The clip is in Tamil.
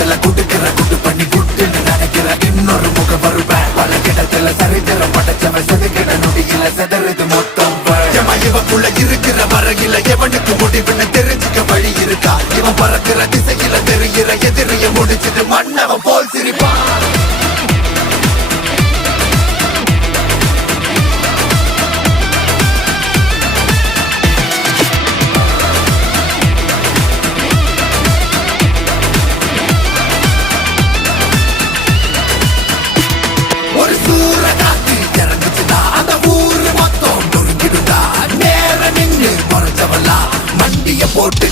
இடத்துல குடுக்கிற குட்டு பண்ணி குட்டுன்னு நினைக்கிற இன்னொரு முகம் வருவேன் பல கிடத்துல சரித்திரம் படைச்சவன் செதுக்கிட நொடியில செதறது மொத்தம் இவக்குள்ள இருக்கிற வரையில எவனுக்கு முடிவுன்னு தெரிஞ்சுக்க வழி இருக்கா இவன் பறக்கிற திசையில தெரிகிற எதிரிய முடிச்சிட்டு மன்னவன் போல் சிரிப்பான் போட்டு